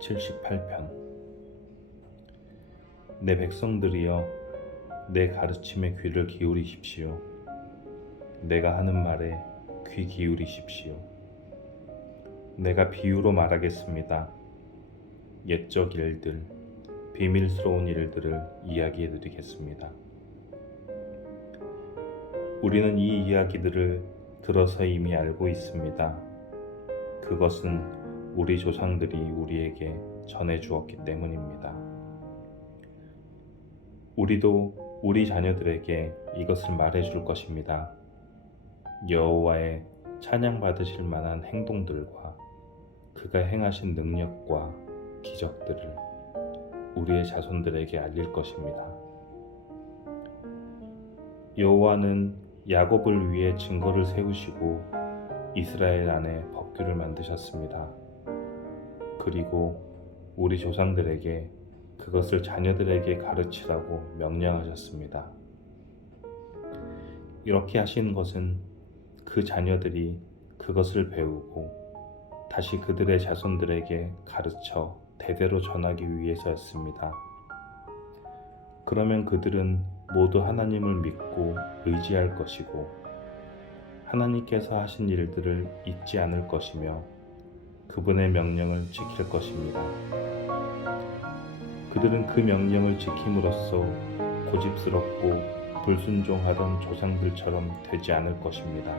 78편. 내 백성들이여, 내 가르침에 귀를 기울이십시오. 내가 하는 말에 귀 기울이십시오. 내가 비유로 말하겠습니다. 옛적 일들, 비밀스러운 일들을 이야기해 드리겠습니다. 우리는 이 이야기들을 들어서 이미 알고 있습니다. 그것은 우리 조상들이 우리에게 전해 주었기 때문입니다. 우리도 우리 자녀들에게 이것을 말해 줄 것입니다. 여호와의 찬양 받으실 만한 행동들과 그가 행하신 능력과 기적들을 우리의 자손들에게 알릴 것입니다. 여호와는 야곱을 위해 증거를 세우시고 이스라엘 안에 법규를 만드셨습니다. 그리고 우리 조상들에게 그것을 자녀들에게 가르치라고 명령하셨습니다. 이렇게 하신 것은 그 자녀들이 그것을 배우고 다시 그들의 자손들에게 가르쳐 대대로 전하기 위해서였습니다. 그러면 그들은 모두 하나님을 믿고 의지할 것이고 하나님께서 하신 일들을 잊지 않을 것이며 그분의 명령을 지킬 것입니다. 그들은 그 명령을 지킴으로써 고집스럽고 불순종하던 조상들처럼 되지 않을 것입니다.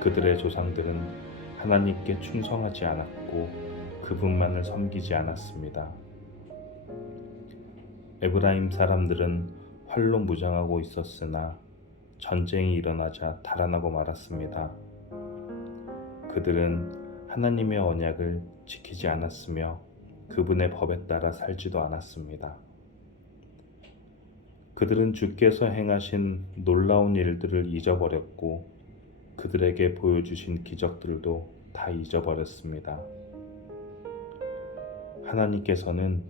그들의 조상들은 하나님께 충성하지 않았고 그분만을 섬기지 않았습니다. 에브라임 사람들은 활로 무장하고 있었으나 전쟁이 일어나자 달아나고 말았습니다. 그들은 하나님의 언약을 지키지 않았으며 그분의 법에 따라 살지도 않았습니다. 그들은 주께서 행하신 놀라운 일들을 잊어버렸고 그들에게 보여주신 기적들도 다 잊어버렸습니다. 하나님께서는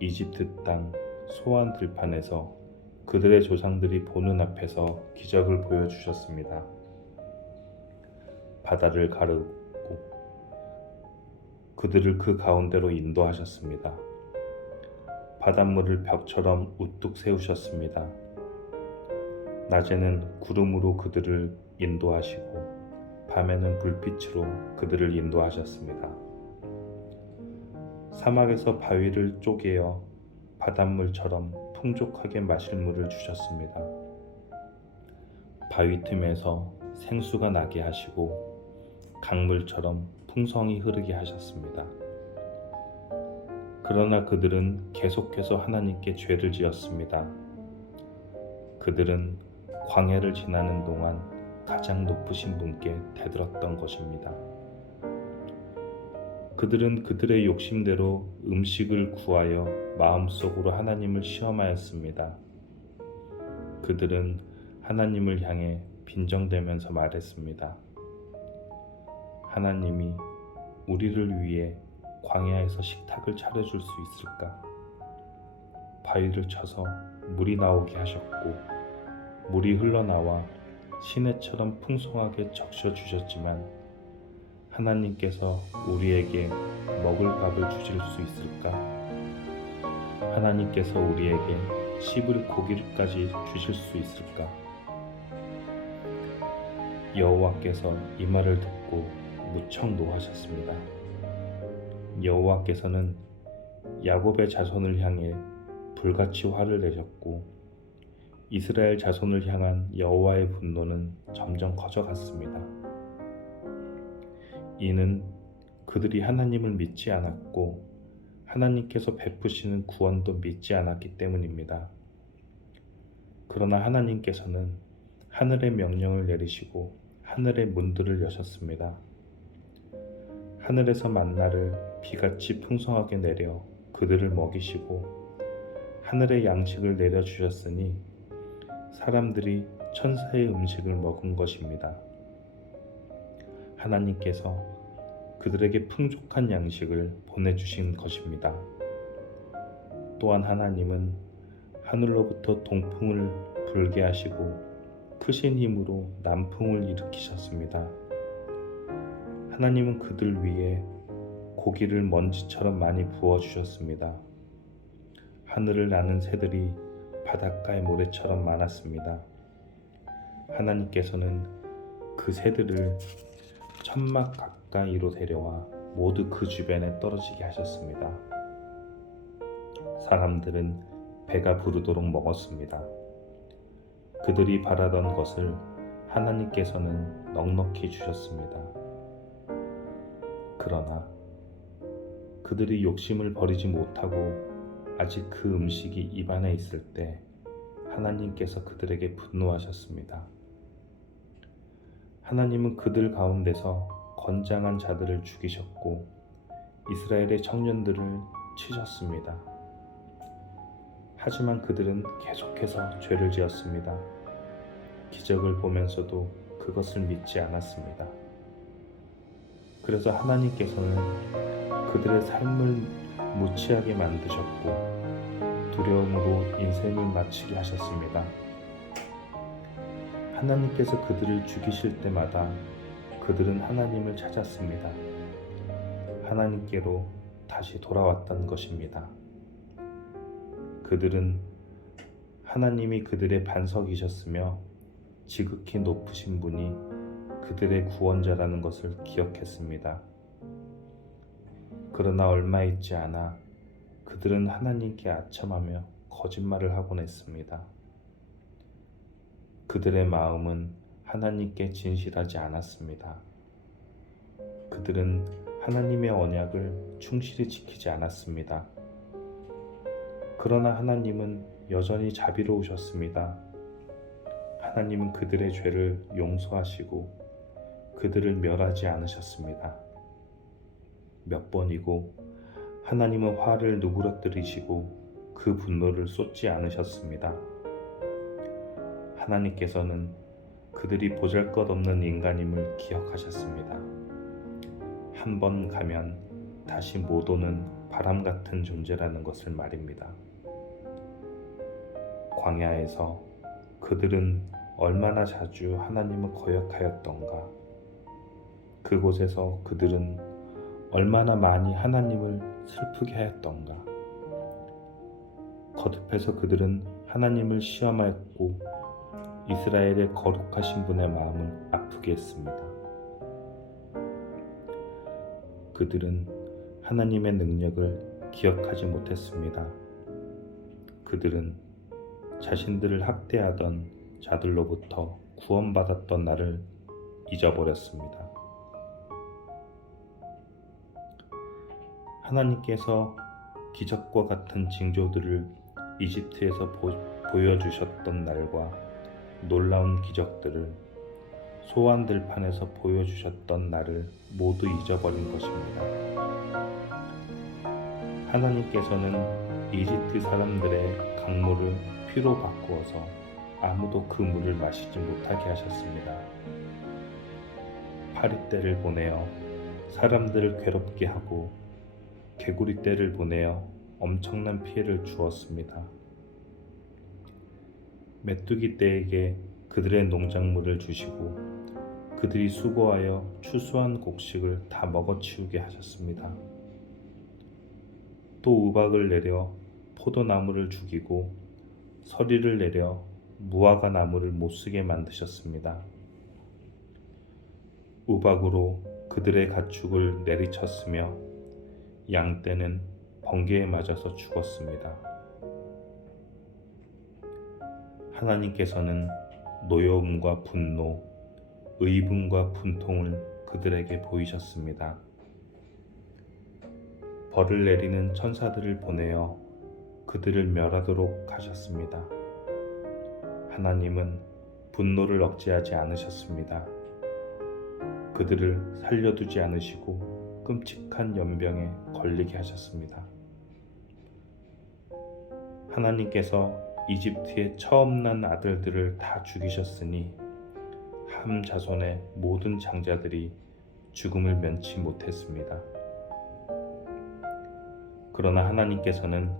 이집트 땅 소안 들판에서 그들의 조상들이 보는 앞에서 기적을 보여주셨습니다. 바다를 가르고 그들을 그 가운데로 인도하셨습니다. 바닷물을 벽처럼 우뚝 세우셨습니다. 낮에는 구름으로 그들을 인도하시고 밤에는 불빛으로 그들을 인도하셨습니다. 사막에서 바위를 쪼개어 바닷물처럼 풍족하게 마실 물을 주셨습니다. 바위 틈에서 생수가 나게 하시고 강물처럼 풍성히 흐르게 하셨습니다. 그러나 그들은 계속해서 하나님께 죄를 지었습니다. 그들은 광야를 지나는 동안 가장 높으신 분께 대들었던 것입니다. 그들은 그들의 욕심대로 음식을 구하여 마음속으로 하나님을 시험하였습니다. 그들은 하나님을 향해 빈정대면서 말했습니다. 하나님이 우리를 위해 광야에서 식탁을 차려줄 수 있을까? 바위를 쳐서 물이 나오게 하셨고 물이 흘러나와 시내처럼 풍성하게 적셔주셨지만 하나님께서 우리에게 먹을 밥을 주실 수 있을까? 하나님께서 우리에게 씹을 고기까지 주실 수 있을까? 여호와께서 이 말을 듣고 무척 노하셨습니다. 여호와께서는 야곱의 자손을 향해 불같이 화를 내셨고 이스라엘 자손을 향한 여호와의 분노는 점점 커져갔습니다. 이는 그들이 하나님을 믿지 않았고 하나님께서 베푸시는 구원도 믿지 않았기 때문입니다. 그러나 하나님께서는 하늘의 명령을 내리시고 하늘의 문들을 여셨습니다. 하늘에서 만나를 비같이 풍성하게 내려 그들을 먹이시고 하늘의 양식을 내려주셨으니 사람들이 천사의 음식을 먹은 것입니다. 하나님께서 그들에게 풍족한 양식을 보내주신 것입니다. 또한 하나님은 하늘로부터 동풍을 불게 하시고 크신 힘으로 남풍을 일으키셨습니다. 하나님은 그들 위에 고기를 먼지처럼 많이 부어주셨습니다. 하늘을 나는 새들이 바닷가의 모래처럼 많았습니다. 하나님께서는 그 새들을 천막 가까이로 데려와 모두 그 주변에 떨어지게 하셨습니다. 사람들은 배가 부르도록 먹었습니다. 그들이 바라던 것을 하나님께서는 넉넉히 주셨습니다. 그러나 그들이 욕심을 버리지 못하고 아직 그 음식이 입안에 있을 때 하나님께서 그들에게 분노하셨습니다. 하나님은 그들 가운데서 건장한 자들을 죽이셨고 이스라엘의 청년들을 치셨습니다. 하지만 그들은 계속해서 죄를 지었습니다. 기적을 보면서도 그것을 믿지 않았습니다. 그래서 하나님께서는 그들의 삶을 무치하게 만드셨고 두려움으로 인생을 마치게 하셨습니다. 하나님께서 그들을 죽이실 때마다 그들은 하나님을 찾았습니다. 하나님께로 다시 돌아왔던 것입니다. 그들은 하나님이 그들의 반석이셨으며 지극히 높으신 분이 그들의 구원자라는 것을 기억했습니다. 그러나 얼마 있지 않아 그들은 하나님께 아첨하며 거짓말을 하곤 했습니다. 그들의 마음은 하나님께 진실하지 않았습니다. 그들은 하나님의 언약을 충실히 지키지 않았습니다. 그러나 하나님은 여전히 자비로우셨습니다. 하나님은 그들의 죄를 용서하시고 그들을 멸하지 않으셨습니다. 몇 번이고 하나님은 화를 누그러뜨리시고 그 분노를 쏟지 않으셨습니다. 하나님께서는 그들이 보잘것없는 인간임을 기억하셨습니다. 한 번 가면 다시 못 오는 바람 같은 존재라는 것을 말입니다. 광야에서 그들은 얼마나 자주 하나님을 거역하였던가. 그곳에서 그들은 얼마나 많이 하나님을 슬프게 하였던가. 거듭해서 그들은 하나님을 시험하였고 이스라엘의 거룩하신 분의 마음을 아프게 했습니다. 그들은 하나님의 능력을 기억하지 못했습니다. 그들은 자신들을 학대하던 자들로부터 구원받았던 날을 잊어버렸습니다. 하나님께서 기적과 같은 징조들을 이집트에서 보여주셨던 날과 놀라운 기적들을 소환들판에서 보여주셨던 날을 모두 잊어버린 것입니다. 하나님께서는 이집트 사람들의 강물을 피로 바꾸어서 아무도 그 물을 마시지 못하게 하셨습니다. 파리떼를 보내어 사람들을 괴롭게 하고 개구리떼를 보내어 엄청난 피해를 주었습니다. 메뚜기떼에게 그들의 농작물을 주시고 그들이 수고하여 추수한 곡식을 다 먹어치우게 하셨습니다. 또 우박을 내려 포도나무를 죽이고 서리를 내려 무화과 나무를 못쓰게 만드셨습니다. 우박으로 그들의 가축을 내리쳤으며 양떼는 번개에 맞아서 죽었습니다. 하나님께서는 노여움과 분노, 의분과 분통을 그들에게 보이셨습니다. 벌을 내리는 천사들을 보내어 그들을 멸하도록 하셨습니다. 하나님은 분노를 억제하지 않으셨습니다. 그들을 살려두지 않으시고 끔찍한 연병에 걸리게 하셨습니다. 하나님께서 이집트의 처음 난 아들들을 다 죽이셨으니 함 자손의 모든 장자들이 죽음을 면치 못했습니다. 그러나 하나님께서는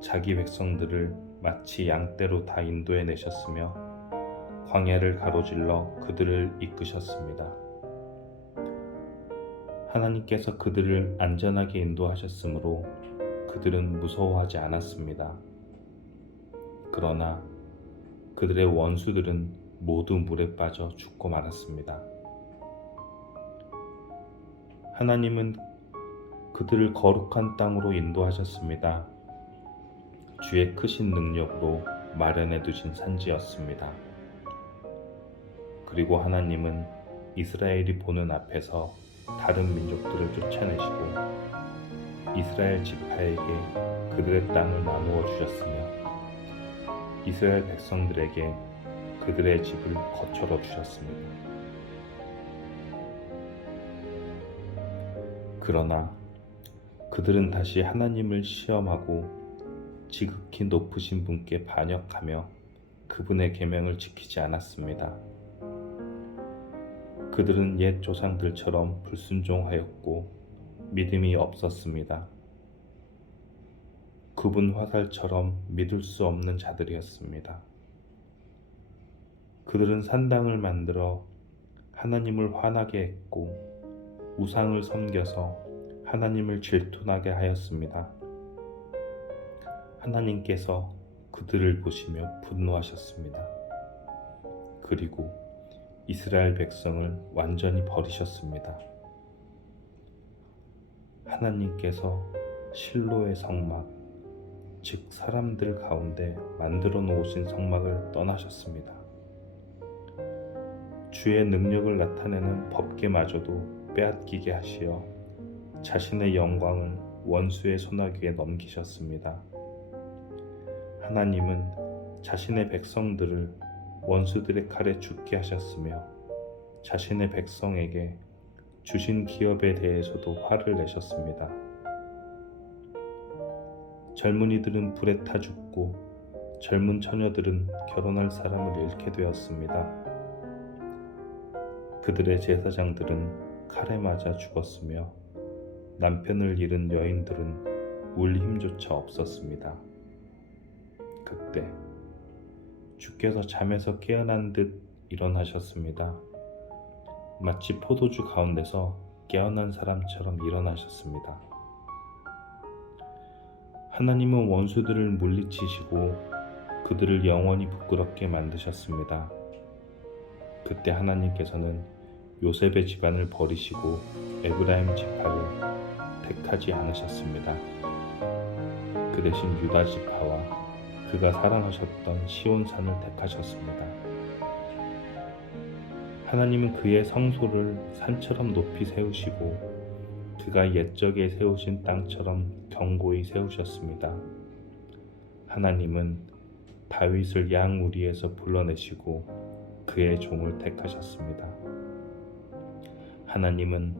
자기 백성들을 마치 양떼로 다 인도해 내셨으며 광야를 가로질러 그들을 이끄셨습니다. 하나님께서 그들을 안전하게 인도하셨으므로 그들은 무서워하지 않았습니다. 그러나 그들의 원수들은 모두 물에 빠져 죽고 말았습니다. 하나님은 그들을 거룩한 땅으로 인도하셨습니다. 주의 크신 능력으로 마련해 두신 산지였습니다. 그리고 하나님은 이스라엘이 보는 앞에서 다른 민족들을 쫓아내시고 이스라엘 지파에게 그들의 땅을 나누어 주셨으며 이스라엘 백성들에게 그들의 집을 거처로 주셨습니다. 그러나 그들은 다시 하나님을 시험하고 지극히 높으신 분께 반역하며 그분의 계명을 지키지 않았습니다. 그들은 옛 조상들처럼 불순종하였고 믿음이 없었습니다. 그분 화살처럼 믿을 수 없는 자들이었습니다. 그들은 산당을 만들어 하나님을 화나게 했고 우상을 섬겨서 하나님을 질투나게 하였습니다. 하나님께서 그들을 보시며 분노하셨습니다. 그리고 이스라엘 백성을 완전히 버리셨습니다. 하나님께서 실로의 성막, 즉 사람들 가운데 만들어 놓으신 성막을 떠나셨습니다. 주의 능력을 나타내는 법궤마저도 빼앗기게 하시어 자신의 영광을 원수의 손아귀에 넘기셨습니다. 하나님은 자신의 백성들을 원수들의 칼에 죽게 하셨으며 자신의 백성에게 주신 기업에 대해서도 화를 내셨습니다. 젊은이들은 불에 타 죽고 젊은 처녀들은 결혼할 사람을 잃게 되었습니다. 그들의 제사장들은 칼에 맞아 죽었으며 남편을 잃은 여인들은 울 힘조차 없었습니다. 그때 주께서 잠에서 깨어난 듯 일어나셨습니다. 마치 포도주 가운데서 깨어난 사람처럼 일어나셨습니다. 하나님은 원수들을 물리치시고 그들을 영원히 부끄럽게 만드셨습니다. 그때 하나님께서는 요셉의 집안을 버리시고 에브라임 지파를 택하지 않으셨습니다. 그 대신 유다 지파와 그가 사랑하셨던 시온산을 택하셨습니다. 하나님은 그의 성소를 산처럼 높이 세우시고 그가 옛적에 세우신 땅처럼 견고히 세우셨습니다. 하나님은 다윗을 양우리에서 불러내시고 그의 종을 택하셨습니다. 하나님은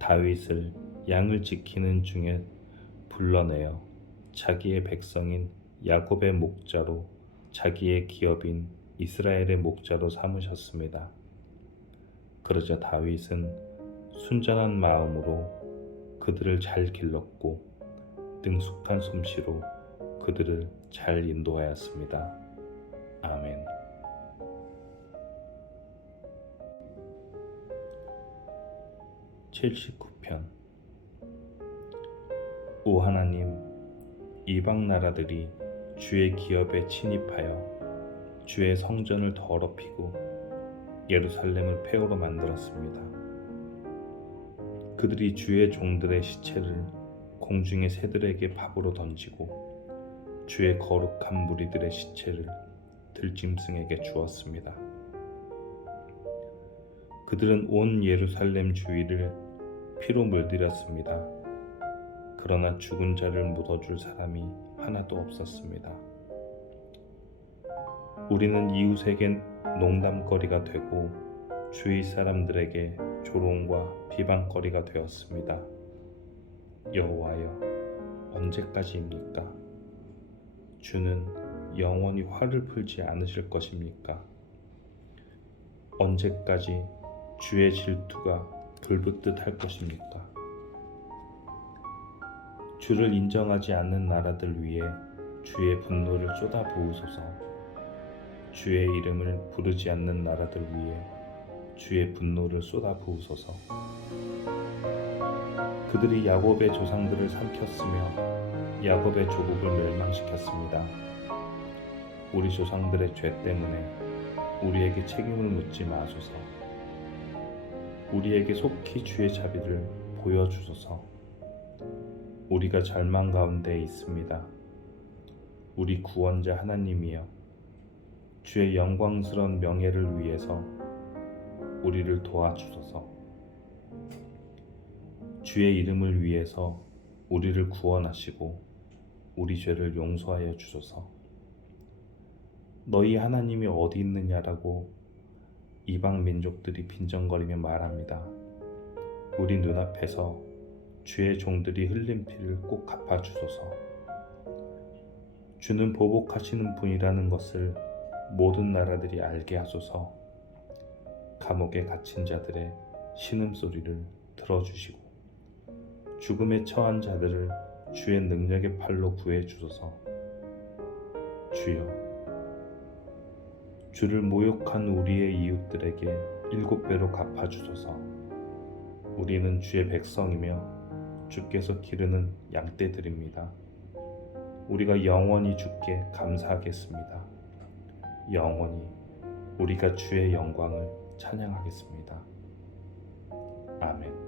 다윗을 양을 지키는 중에 불러내어 자기의 백성인 야곱의 목자로 자기의 기업인 이스라엘의 목자로 삼으셨습니다. 그러자 다윗은 순전한 마음으로 그들을 잘 길렀고 능숙한 솜씨로 그들을 잘 인도하였습니다. 아멘. (79편) 오 하나님, 이방 나라들이 주의 기업에 침입하여 주의 성전을 더럽히고 예루살렘을 폐허로 만들었습니다. 그들이 주의 종들의 시체를 공중의 새들에게 밥으로 던지고 주의 거룩한 무리들의 시체를 들짐승에게 주었습니다. 그들은 온 예루살렘 주위를 피로 물들였습니다. 그러나 죽은 자를 묻어줄 사람이 하나도 없었습니다. 우리는 이웃에게 농담거리가 되고 주위 사람들에게 조롱과 비방거리가 되었습니다. 여호와여, 언제까지입니까? 주는 영원히 화를 풀지 않으실 것입니까? 언제까지 주의 질투가 불붙듯 할 것입니까? 주를 인정하지 않는 나라들 위에 주의 분노를 쏟아부으소서. 주의 이름을 부르지 않는 나라들 위에 주의 분노를 쏟아부으소서. 그들이 야곱의 조상들을 삼켰으며 야곱의 조국을 멸망시켰습니다. 우리 조상들의 죄 때문에 우리에게 책임을 묻지 마소서. 우리에게 속히 주의 자비를 보여주소서. 우리가 절망 가운데 있습니다. 우리 구원자 하나님이여, 주의 영광스러운 명예를 위해서 우리를 도와주소서. 주의 이름을 위해서 우리를 구원하시고 우리 죄를 용서하여 주소서. 너희 하나님이 어디 있느냐라고 이방 민족들이 빈정거리며 말합니다. 우리 눈앞에서 주의 종들이 흘린 피를 꼭 갚아주소서. 주는 보복하시는 분이라는 것을 모든 나라들이 알게 하소서. 감옥에 갇힌 자들의 신음소리를 들어주시고 죽음에 처한 자들을 주의 능력의 팔로 구해주소서. 주여, 주를 모욕한 우리의 이웃들에게 7배로 갚아주소서. 우리는 주의 백성이며 주께서 기르는 양떼들입니다. 우리가 영원히 주께 감사하겠습니다. 영원히 우리가 주의 영광을 찬양하겠습니다. 아멘.